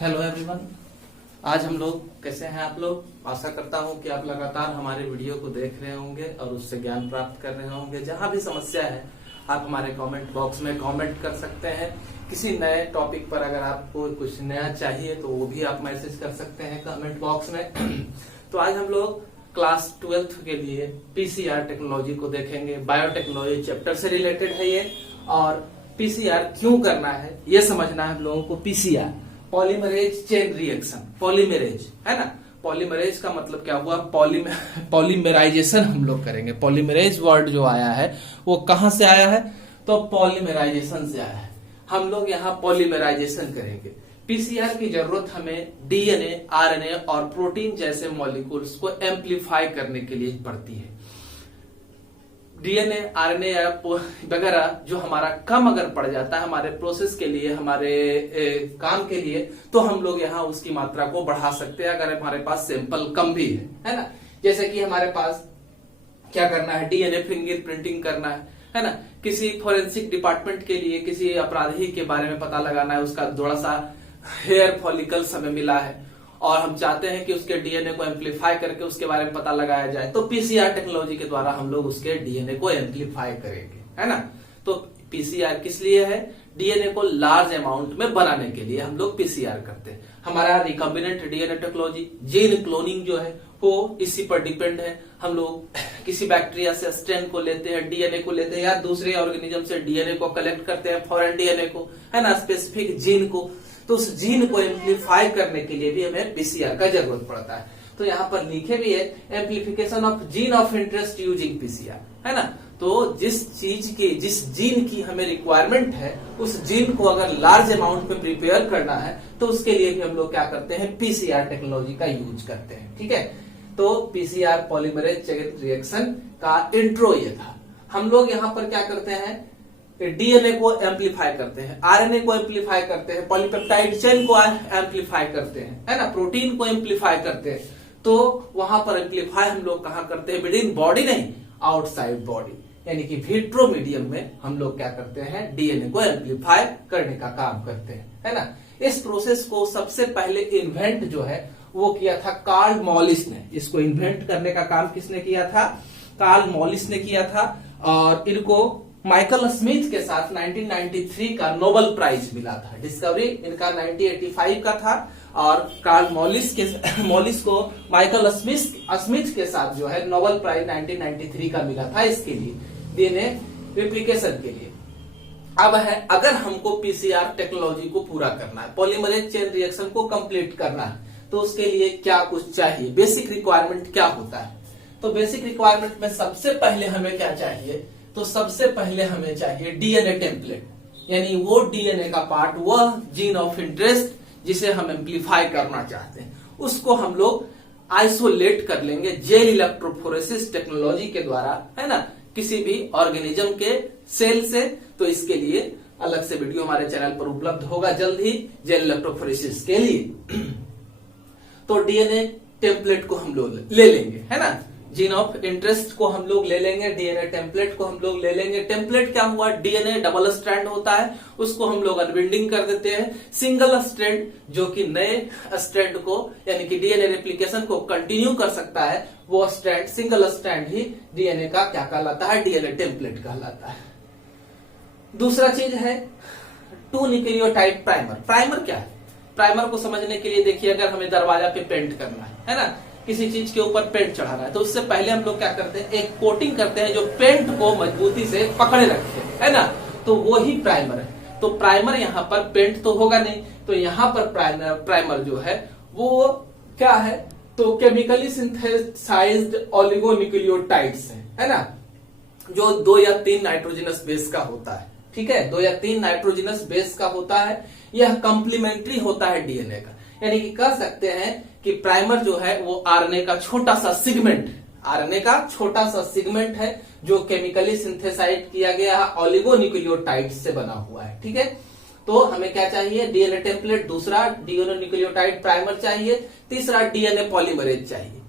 Hello everyone. आज हम लोग कैसे हैं आप लोग। आशा करता हूं कि आप लगातार हमारे वीडियो को देख रहे होंगे और उससे ज्ञान प्राप्त कर रहे होंगे। जहां भी समस्या है आप हमारे कमेंट बॉक्स में कमेंट कर सकते हैं। किसी नए टॉपिक पर अगर आपको कुछ नया चाहिए तो वो भी आप मैसेज कर सकते हैं कमेंट बॉक्स में। तो आज हम लोग क्लास 12th के लिए पीसीआर टेक्नोलॉजी को देखेंगे। बायोटेक्नोलॉजी चैप्टर से रिलेटेड है ये, और पीसीआर क्यों करना है ये समझना है हम लोगों को। PCR polymerase chain reaction, polymerase है ना। पॉलीमरेज का मतलब क्या हुआ, पॉलीमराइजेशन हम लोग करेंगे। पॉलीमरेज वर्ड जो आया है वो कहां से आया है, तो पॉलीमराइजेशन से आया है। हम लोग यहाँ पॉलीमराइजेशन करेंगे। पीसीआर की जरूरत हमें डीएनए, आरएनए और प्रोटीन जैसे मॉलिक्यूल्स को एम्पलीफाई करने के लिए पड़ती है। डीएनए, आरएनए वगैरह जो हमारा कम अगर पड़ जाता है हमारे प्रोसेस के लिए, हमारे काम के लिए, तो हम लोग यहाँ उसकी मात्रा को बढ़ा सकते हैं अगर हमारे पास सैंपल कम भी है ना। जैसे कि हमारे पास क्या करना है, डीएनए फिंगर प्रिंटिंग करना है ना। किसी फोरेंसिक डिपार्टमेंट के लिए किसी अपराधी के बारे में पता लगाना है, उसका थोड़ा सा हेयर फॉलिकल्स हमें मिला है और हम चाहते हैं कि उसके डीएनए को एम्पलीफाई करके उसके बारे में पता लगाया जाए, तो पीसीआर टेक्नोलॉजी के द्वारा हम लोग उसके डीएनए को एम्पलीफाई करेंगे, है ना। तो पीसीआर किस लिए है, डीएनए को लार्ज अमाउंट में बनाने के लिए हम लोग पीसीआर करते हैं। हमारा recombinant DNA technology, gene cloning जो है वो इसी पर डिपेंड है। हम लोग किसी बैक्टीरिया से स्ट्रेन को लेते हैं, डीएनए को लेते हैं, या दूसरे ऑर्गेनिज्म से डीएनए को कलेक्ट करते हैं, फॉरेन डीएनए को, है ना, स्पेसिफिक जीन को। तो उस जीन को एम्पलीफाई करने के लिए भी हमें पीसीआर का जरूरत पड़ता है। तो यहाँ पर लिखे भी है amplification of gene of interest using PCR, है ना। तो जिस जीन की हमें रिक्वायरमेंट है उस जीन को अगर लार्ज अमाउंट में प्रिपेयर करना है तो उसके लिए भी हम लोग क्या करते हैं, पीसीआर टेक्नोलॉजी का यूज करते हैं। ठीक है, तो पीसीआर पॉलीमरेज चेन रिएक्शन का इंट्रो ये था। हम लोग यहाँ पर क्या करते हैं, डीएनए को एम्पलीफाई करते हैं, आरएनए को एम्पलीफाई करते हैं, पॉलीपेप्टाइड चेन को एम्पलीफाई करते हैं, है ना, प्रोटीन को एम्पलीफाई करते हैं। तो वहां पर एम्पलीफाई हम लोग कहाँ करते हैं, विद इन बॉडी नहीं, आउटसाइड बॉडी, यानी कि विट्रो मीडियम में हम लोग क्या करते हैं, डीएनए को एम्पलीफाई करने का काम करते हैं, है ना। इस प्रोसेस को सबसे पहले इन्वेंट जो है वो किया था कार्ल मॉलिस ने। इसको इन्वेंट करने का काम किसने किया था, कार्ल मॉलिस ने किया था। और इनको माइकल स्मिथ के साथ 1993 का नोबेल प्राइज मिला था। डिस्कवरी इनका 1985 का था और कार्ल मॉलिस को माइकल स्मिथ के साथ जो है नोबेल प्राइज 1993 का मिला था इसके लिए, डीएनए रिप्लिकेशन के लिए। अब है, अगर हमको पीसीआर टेक्नोलॉजी को पूरा करना है, पॉलीमरेज चेन रिएक्शन को कंप्लीट करना है, तो उसके लिए क्या कुछ चाहिए, बेसिक रिक्वायरमेंट क्या होता है। तो बेसिक रिक्वायरमेंट में सबसे पहले हमें क्या चाहिए, तो सबसे पहले हमें चाहिए डीएनए टेम्पलेट, यानी वो डीएनए का पार्ट, वह जीन ऑफ इंटरेस्ट जिसे हम एम्पलीफाई करना चाहते हैं, उसको हम लोग आइसोलेट कर लेंगे जेल इलेक्ट्रोफोरेसिस टेक्नोलॉजी के द्वारा, है ना, किसी भी ऑर्गेनिज्म के सेल से। तो इसके लिए अलग से वीडियो हमारे चैनल पर उपलब्ध होगा जल्द ही, जेल इलेक्ट्रोफोरेसिस के लिए। तो डीएनए टेम्पलेट को हम लोग ले लेंगे, है ना, जीन ऑफ इंटरेस्ट को हम लोग ले लेंगे, डीएनए टेम्पलेट को हम लोग ले लेंगे। टेम्पलेट क्या हुआ, डीएनए डबल स्ट्रैंड होता है, उसको हम लोग अनविंडिंग कर देते हैं। सिंगल स्ट्रैंड जो कि नए स्ट्रैंड को यानी कि डीएनए रेप्लिकेशन को कंटिन्यू कर सकता है, वो स्ट्रैंड, सिंगल स्ट्रैंड ही डीएनए का क्या कहलाता है, डीएनए टेम्पलेट कहलाता है। दूसरा चीज है 2 न्यूक्लियोटाइड प्राइमर। प्राइमर क्या है, प्राइमर को समझने के लिए देखिए, अगर हमें दरवाजा पे पेंट करना है ना, किसी चीज के ऊपर पेंट चढ़ाना है, तो उससे पहले हम लोग क्या करते हैं, एक कोटिंग करते हैं जो पेंट को मजबूती से पकड़े रखे, है ना, तो वो ही प्राइमर है। तो प्राइमर यहाँ पर पेंट तो होगा नहीं, तो यहाँ पर प्राइमर जो है वो क्या है, तो केमिकली सिंथेसाइज्ड ओलिगोन्यूक्लियोटाइड्स है ना, जो 2 या 3 नाइट्रोजनस बेस का होता है। ठीक है, 2 या 3 नाइट्रोजनस बेस का होता है। यह कंप्लीमेंट्री होता है डीएनए का, यानी कि कह सकते हैं कि प्राइमर जो है वो आरएनए का छोटा सा सिगमेंट, आरएनए का छोटा सा सिगमेंट है जो केमिकली सिंथेसाइज किया गया ओलिगोन्यूक्लियोटाइड से बना हुआ है। ठीक है, तो हमें क्या चाहिए, डीएनए टेम्पलेट, दूसरा डीएनए न्यूक्लियोटाइड प्राइमर चाहिए, तीसरा डीएनए पॉलीमरेज चाहिए,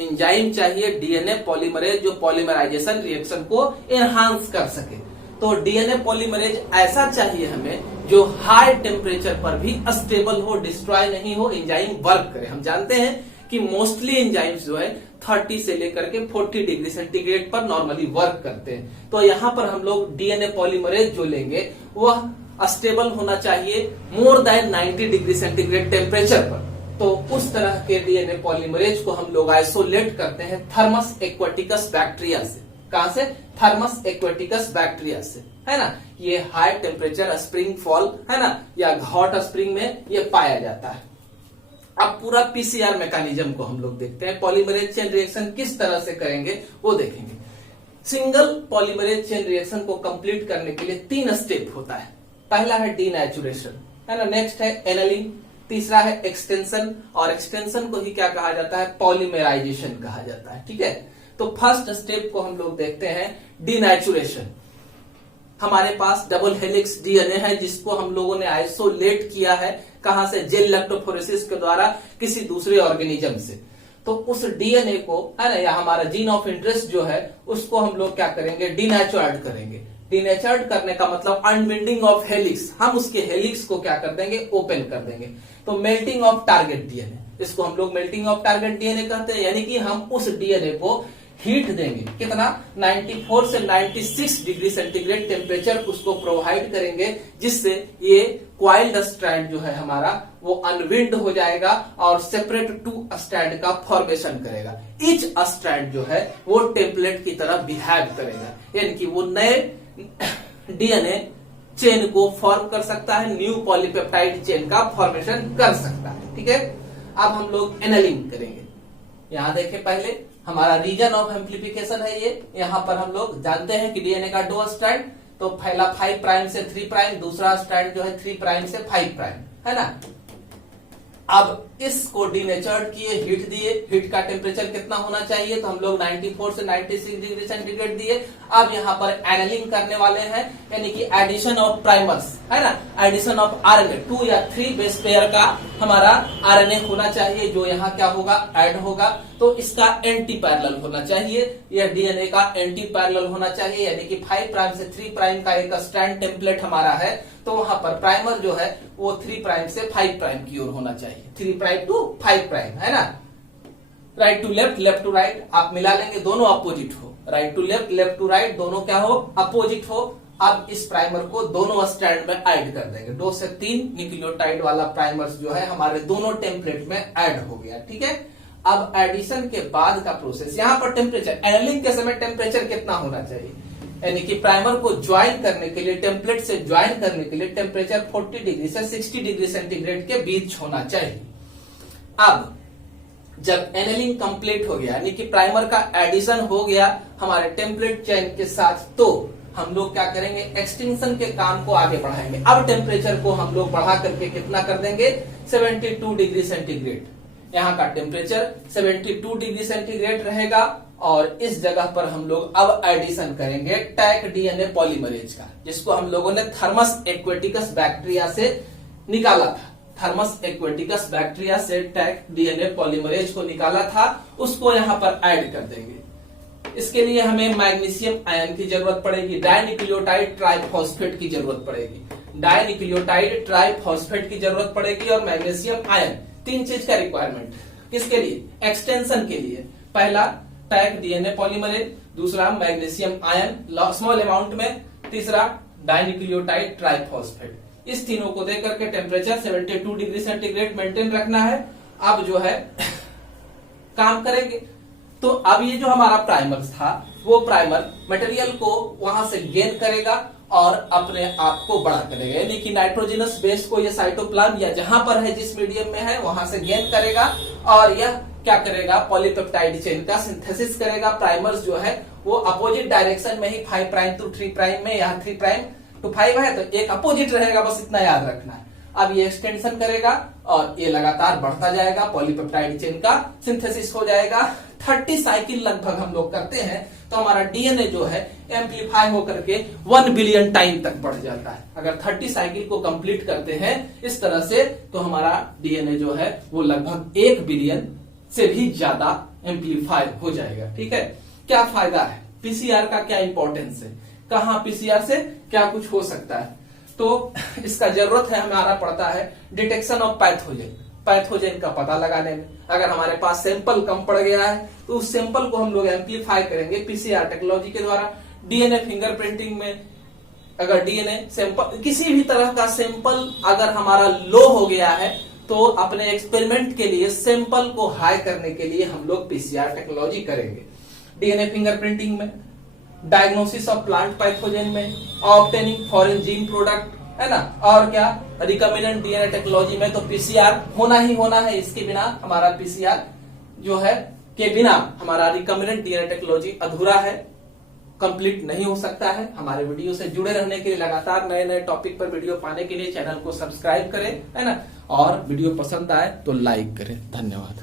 एंजाइम चाहिए डीएनए पॉलीमरेज जो पॉलीमराइजेशन रिएक्शन को एनहांस कर सके। तो डीएनए पॉलीमरेज ऐसा चाहिए हमें जो हाई टेम्परेचर पर भी स्टेबल हो, डिस्ट्रॉय नहीं हो, एंजाइम वर्क करे। हम जानते हैं कि मोस्टली एंजाइम्स जो है 30 से लेकर के 40 डिग्री सेंटीग्रेड पर नॉर्मली वर्क करते हैं। तो यहां पर हम लोग डीएनए पॉलीमरेज जो लेंगे वह स्टेबल होना चाहिए more than 90 degree centigrade temperature पर। तो उस तरह के डीएनए पॉलीमरेज को हम लोग आइसोलेट करते हैं थर्मस एक्वाटिकस बैक्टीरिया से। कहां से? थर्मस एक्वाटिकस बैक्टीरिया से, है ना। ये हाई टेम्परेचर स्प्रिंग फॉल, है ना, या हॉट स्प्रिंग में ये पाया जाता है। अब पूरा पीसीआर मैकेनिज्म को हम लोग देखते हैं, पॉलीमरेज चेन रिएक्शन किस तरह से करेंगे वो देखेंगे। सिंगल पॉलीमरेज चेन रिएक्शन को कंप्लीट करने के लिए 3 स्टेप होता है। पहला है डीनेचुरेशन, है ना, नेक्स्ट है एनलिंग, तीसरा है एक्सटेंशन, और एक्सटेंशन को ही क्या कहा जाता है? पॉलीमराइजेशन कहा जाता है। ठीक है, तो फर्स्ट स्टेप को हम लोग देखते हैं डीनेचुरेशन। हमारे पास डबल हेलिक्स डीएनए है जिसको हम लोगों ने आइसोलेट किया है, कहां से? जेल लैक्टोफोरेसिस के द्वारा किसी दूसरे ऑर्गेनिज्म से। तो उस डीएनए को, है ना, या हमारा जीन ऑफ इंटरेस्ट जो है उसको हम लोग क्या करेंगे? डीनेचर्ड करेंगे। डीनेचर्ड करने का मतलब अनविंडिंग ऑफ हेलिक्स, हम उसके हेलिक्स को क्या कर देंगे? ओपन कर देंगे। तो मेल्टिंग ऑफ टारगेट डीएनए, इसको हम लोग मेल्टिंग ऑफ टारगेट डीएनए कहते हैं, यानी कि हम उस डीएनए को हीट देंगे। कितना? 94 से 96 डिग्री सेंटीग्रेड टेम्परेचर उसको प्रोवाइड करेंगे, जिससे ये क्वाइल्ड स्ट्रैंड जो है हमारा वो अनविंड हो जाएगा और सेपरेट 2 स्ट्रैंड का फॉर्मेशन करेगा। ईच स्ट्रैंड जो है वो टेम्पलेट की तरह बिहेव करेगा, यानी कि वो नए डीएनए चेन को फॉर्म कर सकता है, न्यू पॉलीपेप्टाइड चेन का फॉर्मेशन कर सकता है। ठीक है, अब हम लोग एनालिंग करेंगे। यहां देखें, पहले हमारा रीजन ऑफ एम्प्लीफिकेशन है ये। यहां पर हम लोग जानते हैं कि डीएनए का 2 स्ट्रैंड, तो पहला 5 प्राइम से 3 प्राइम, दूसरा स्ट्रैंड जो है 3 प्राइम से 5 प्राइम, है ना। अब इसको डीनेचर्ड किए, हीट दिए। हीट का टेम्परेचर कितना होना चाहिए? तो हम लोग 94 से 96 डिग्री सेंटीग्रेड दिए। अब यहाँ पर एनालिंग करने वाले हैं, यानी कि एडिशन ऑफ प्राइमर्स, है ना, एडिशन ऑफ आरएनए। 2 या 3 बेस पेयर का हमारा आरएनए होना चाहिए, जो यहाँ क्या होगा? ऐड होगा। तो इसका एंटी पैरेलल होना चाहिए, यह डीएनए का एंटी पैरेलल होना चाहिए, यानी कि 5 प्राइम से 3 प्राइम का एक स्ट्रैंड टेम्पलेट हमारा है, तो वहां पर प्राइमर जो है वो 3 प्राइम से 5 प्राइम की ओर होना चाहिए। 3 प्राइम टू 5 प्राइम, है ना। Right to left, left to right आप मिला लेंगे, दोनों अपोजिट हो। Right to left, left to right दोनों क्या हो? अपोजिट हो। अब इस प्राइमर को दोनों स्ट्रैंड में ऐड कर देंगे। 2 से 3 न्यूक्लियोटाइड वाला प्राइमर्स जो है हमारे दोनों टेम्पलेट में ऐड हो गया। ठीक है, अब एडिशन के बाद का प्रोसेस, यहाँ पर टेम्परेचर, एनालिंग के समय टेम्परेचर कितना होना चाहिए? यानी कि प्राइमर को ज्वाइन करने के लिए, टेम्पलेट से ज्वाइन करने के लिए टेम्परेचर 40 डिग्री से 60 डिग्री सेंटीग्रेड के बीच होना चाहिए। अब जब एनालिंग कंप्लीट हो गया, यानी कि प्राइमर का एडिशन हो गया हमारे टेम्पलेट चेन के साथ, तो हम लोग क्या करेंगे? एक्सटेंशन के काम को आगे बढ़ाएंगे। अब टेम्परेचर को हम लोग बढ़ा करके कितना कर देंगे? 72 डिग्री सेंटीग्रेड। यहाँ का टेम्परेचर 72 डिग्री सेंटीग्रेड रहेगा और इस जगह पर हम लोग अब एडिशन करेंगे टैक डीएनए पॉलीमरेज का, जिसको हम लोगों ने थर्मस एक्वाटिकस बैक्टीरिया से निकाला था। थर्मस एक्वाटिकस बैक्टीरिया से टैक डीएनए पॉलीमरेज को निकाला था, उसको यहाँ पर ऐड कर देंगे। इसके लिए हमें मैग्नीशियम आयन की जरूरत पड़ेगी, डाइन्यूक्लियोटाइड ट्राइफॉस्फेट की जरूरत पड़ेगी, डाइन्यूक्लियोटाइड ट्राइफॉस्फेट की जरूरत पड़ेगी और मैग्नीशियम आयन। 3 चीज का रिक्वायरमेंट किसके लिए? एक्सटेंशन के लिए। पहला टैक डीएनए पॉलीमरेज, दूसरा मैग्नीशियम आयन स्मॉल अमाउंट में, तीसरा डाइन्यूक्लियोटाइड ट्राइफॉस्फेट। इस तीनों को देकर के टेम्परेचर 72 डिग्री सेंटीग्रेड मेंटेन रखना है। अब जो है काम करेंगे। तो अब ये जो हमारा प्राइमर था, वो प्राइमर मटेरियल को वहां से गेन करेगा और अपने आप को बड़ा करेगा, यानी कि नाइट्रोजनस बेस को ये साइटोप्लाज्म या जहां पर है, जिस मीडियम में है, वहां से गेन करेगा और यह क्या करेगा? पॉलीपेप्टाइड चेन का सिंथेसिस करेगा। प्राइमर्स जो है वो अपोजिट डायरेक्शन में ही 5 प्राइम टू 3 प्राइम में, यहाँ 3 प्राइम टू 5 है तो एक अपोजिट रहेगा, बस इतना याद रखना है। अब ये एक्सटेंशन करेगा और ये लगातार बढ़ता जाएगा, पॉलीपेप्टाइड चेन का सिंथेसिस हो जाएगा। 30 साइकिल लगभग हम लोग करते हैं तो हमारा डीएनए जो है एम्पलीफाई होकर के 1 बिलियन टाइम तक बढ़ जाता है। अगर 30 साइकिल को कंप्लीट करते हैं इस तरह से, तो हमारा डीएनए जो है वो लगभग 1 बिलियन से भी ज्यादा एम्पलीफाई हो जाएगा। ठीक है, क्या फायदा है? पीसीआर का क्या इंपॉर्टेंस है? कहां पीसीआर से क्या कुछ हो सकता है? तो इसका जरूरत है, हमारा पड़ता है डिटेक्शन ऑफ पैथोजन का पता लगाने में। अगर हमारे पास सैंपल कम पड़ गया है तो उस सैंपल को हम लोग एम्प्लीफाई करेंगे पीसीआर टेक्नोलॉजी के द्वारा। डीएनए फिंगरप्रिंटिंग में अगर डीएनए सैंपल, किसी भी तरह का सैंपल अगर हमारा लो हो गया है तो अपने एक्सपेरिमेंट के लिए सैंपल को हाई करने के लिए हम लोग पीसीआर टेक्नोलॉजी करेंगे। डीएनए फिंगरप्रिंटिंग में, डायग्नोसिस ऑफ प्लांट पैथोजन में, ऑब्टेनिंग फॉरेन जीन प्रोडक्ट, है ना, और क्या रिकॉम्बिनेंट डीएनए टेक्नोलॉजी में तो पीसीआर होना ही होना है। इसके बिना हमारा पीसीआर जो है के बिना हमारा रिकॉम्बिनेंट डीएनए टेक्नोलॉजी अधूरा है, कंप्लीट नहीं हो सकता है। हमारे वीडियो से जुड़े रहने के लिए, लगातार नए नए टॉपिक पर वीडियो पाने के लिए चैनल को सब्सक्राइब करें, है ना, और वीडियो पसंद आए तो लाइक करें। धन्यवाद।